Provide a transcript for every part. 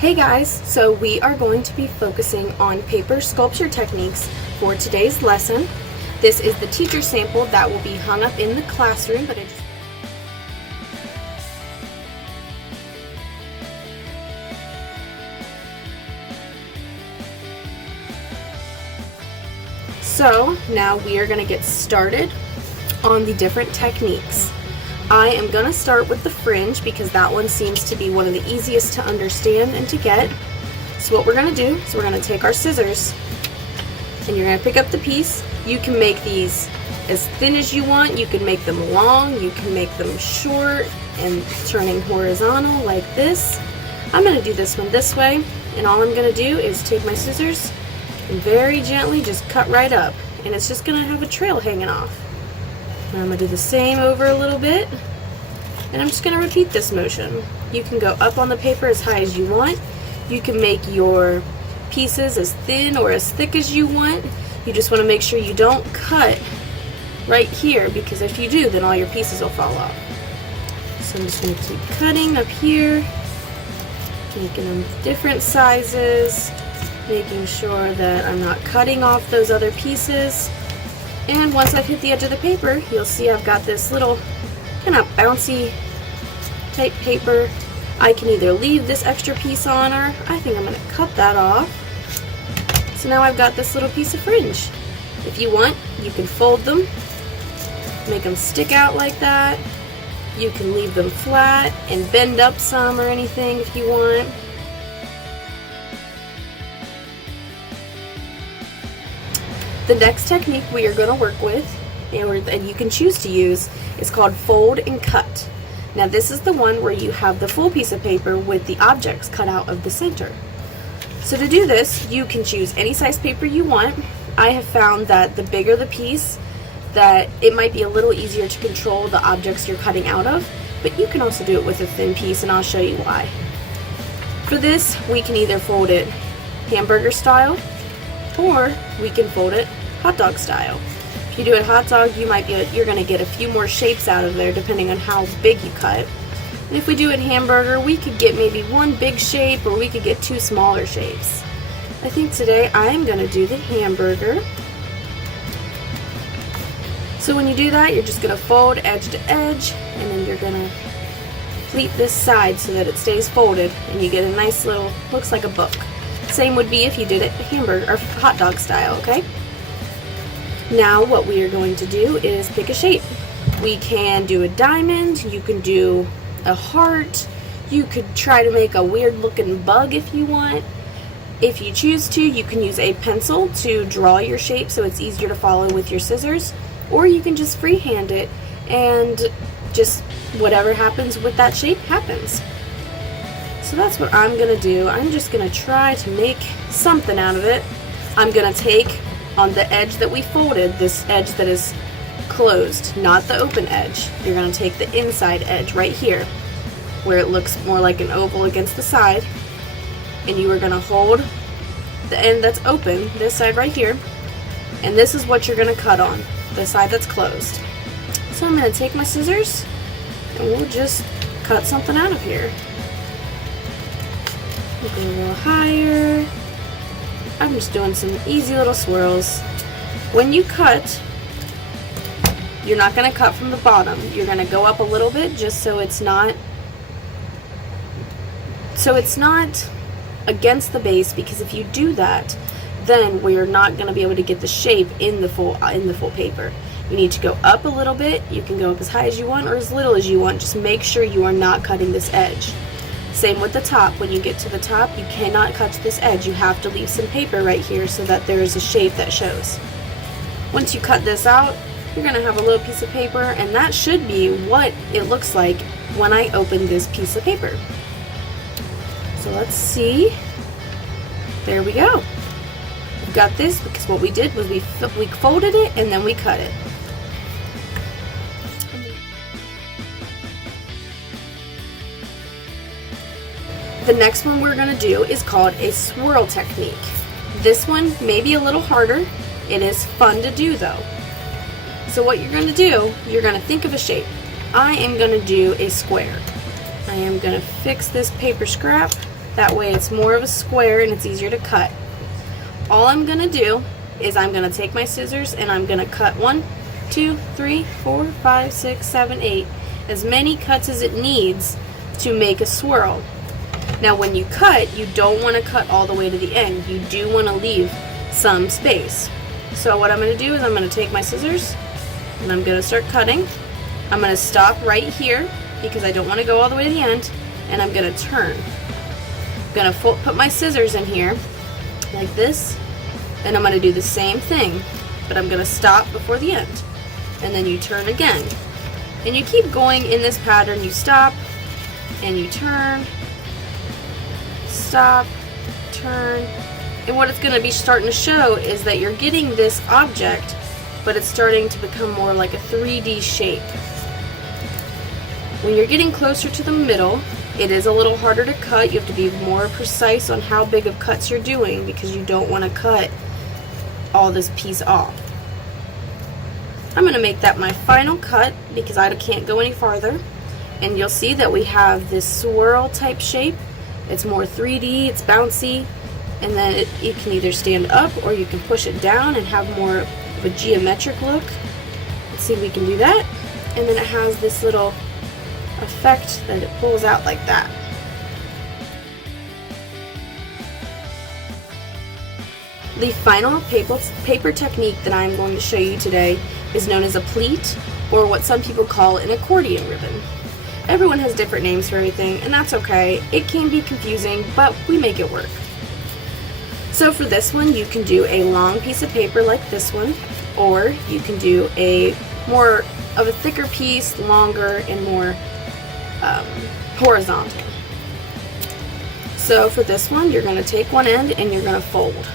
Hey guys, so we are going to be focusing on paper sculpture techniques for today's lesson. This is the teacher sample that will be hung up in the classroom, So now we are going to get started on the different techniques. I am going to start with the fringe because that one seems to be one of the easiest to understand and to get. So what we're going to do is we're going to take our scissors and you're going to pick up the piece. You can make these as thin as you want, you can make them long, you can make them short and turning horizontal like this. I'm going to do this one this way, and all I'm going to do is take my scissors and very gently just cut right up, and it's just going to have a trail hanging off. And I'm going to do the same over a little bit, and I'm just going to repeat this motion. You can go up on the paper as high as you want. You can make your pieces as thin or as thick as you want. You just want to make sure you don't cut right here, because if you do, then all your pieces will fall off. So I'm just going to keep cutting up here, making them different sizes, making sure that I'm not cutting off those other pieces. And once I've hit the edge of the paper, you'll see I've got this little kind of bouncy type paper. I can either leave this extra piece on, or I think I'm going to cut that off. So now I've got this little piece of fringe. If you want, you can fold them, make them stick out like that. You can leave them flat and bend up some or anything if you want. The next technique we are going to work with, and you can choose to use, is called fold and cut. Now this is the one where you have the full piece of paper with the objects cut out of the center. So to do this, you can choose any size paper you want. I have found that the bigger the piece, that it might be a little easier to control the objects you're cutting out of, but you can also do it with a thin piece, and I'll show you why. For this, we can either fold it hamburger style, or we can fold it hot dog style. If you do it hot dog, you're going to get a few more shapes out of there depending on how big you cut. And if we do it hamburger, we could get maybe one big shape, or we could get two smaller shapes. I think today I am going to do the hamburger. So when you do that, you're just going to fold edge to edge, and then you're going to pleat this side so that it stays folded, and you get a nice little, looks like a book. Same would be if you did it hamburger or hot dog style, okay? Now what we are going to do is pick a shape. We can do a diamond, you can do a heart, you could try to make a weird looking bug if you want. If you choose to, you can use a pencil to draw your shape so it's easier to follow with your scissors, or you can just freehand it, and just whatever happens with that shape happens. So that's what I'm going to do. I'm just going to try to make something out of it. I'm going to take on the edge that we folded, this edge that is closed, not the open edge. You're going to take the inside edge right here, where it looks more like an oval against the side, and you are going to hold the end that's open, this side right here, and this is what you're going to cut on, the side that's closed. So I'm going to take my scissors, and we'll just cut something out of here. We'll go a little higher. I'm just doing some easy little swirls. When you cut, you're not going to cut from the bottom. You're going to go up a little bit just so it's not against the base, because if you do that, then we're not going to be able to get the shape in the full paper. You need to go up a little bit. You can go up as high as you want or as little as you want. Just make sure you are not cutting this edge. Same with the top. When you get to the top, you cannot cut this edge. You have to leave some paper right here so that there is a shape that shows. Once you cut this out, you're going to have a little piece of paper, and that should be what it looks like when I open this piece of paper. So let's see. There we go. We've got this because what we did was we folded it and then we cut it. The next one we're going to do is called a swirl technique. This one may be a little harder. It is fun to do though. So what you're going to do, you're going to think of a shape. I am going to do a square. I am going to fix this paper scrap That way it's more of a square and it's easier to cut. All I'm gonna do is I'm gonna take my scissors and I'm gonna cut 1, 2, 3, 4, 5, 6, 7, 8, as many cuts as it needs to make a swirl. Now when you cut, you don't want to cut all the way to the end. You do want to leave some space. So what I'm going to do is I'm going to take my scissors and I'm going to start cutting. I'm going to stop right here because I don't want to go all the way to the end, and I'm going to turn. I'm going to put my scissors in here like this, and I'm going to do the same thing, but I'm going to stop before the end, and then you turn again. And you keep going in this pattern. You stop and you turn, stop, turn, and what it's going to be starting to show is that you're getting this object, but it's starting to become more like a 3D shape. When you're getting closer to the middle, it is a little harder to cut. You have to be more precise on how big of cuts you're doing because you don't want to cut all this piece off. I'm going to make that my final cut because I can't go any farther, and you'll see that we have this swirl type shape. It's more 3D, it's bouncy, and then you can either stand up or you can push it down and have more of a geometric look. Let's see if we can do that. And then it has this little effect that it pulls out like that. The final paper technique that I'm going to show you today is known as a pleat, or what some people call an accordion ribbon. Everyone has different names for everything, and that's okay. It can be confusing, but we make it work. So for this one, you can do a long piece of paper like this one, or you can do a more of a thicker piece, longer and more horizontal. So for this one, you're going to take one end and you're going to fold.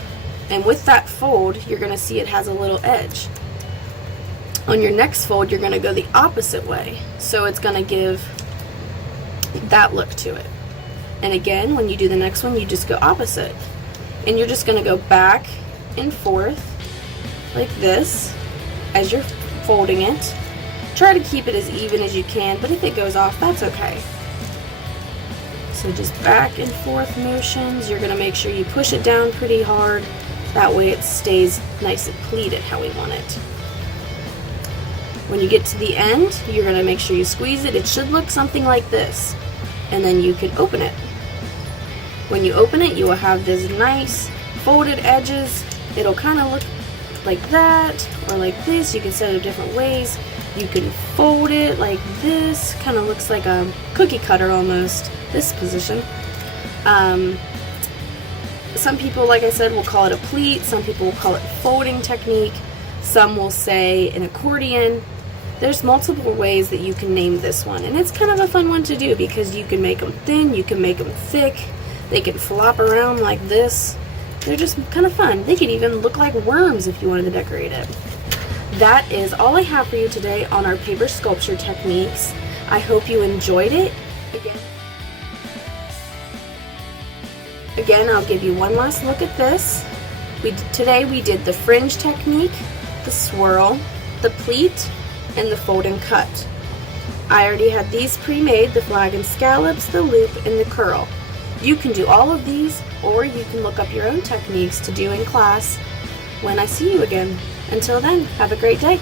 And with that fold, you're going to see it has a little edge. On your next fold, you're going to go the opposite way. So it's going to give that look to it. And again, when you do the next one, you just go opposite. And you're just going to go back and forth like this as you're folding it. Try to keep it as even as you can, but if it goes off, that's okay. So just back and forth motions. You're going to make sure you push it down pretty hard. That way it stays nice and pleated how we want it. When you get to the end, you're going to make sure you squeeze it. It should look something like this. And then you can open it. When you open it, you will have this nice folded edges. It'll kind of look like that or like this. You can set it different ways. You can fold it like this. Kind of looks like a cookie cutter almost, this position. Some people, like I said, will call it a pleat. Some people will call it folding technique. Some will say an accordion. There's multiple ways that you can name this one, and it's kind of a fun one to do because you can make them thin, you can make them thick, they can flop around like this. They're just kind of fun. They could even look like worms if you wanted to decorate it. That is all I have for you today on our paper sculpture techniques. I hope you enjoyed it. Again, I'll give you one last look at this. Today we did the fringe technique, the swirl, the pleat, and the fold and cut. I already had these pre-made, the flag and scallops, the loop, and the curl. You can do all of these, or you can look up your own techniques to do in class when I see you again. Until then, have a great day.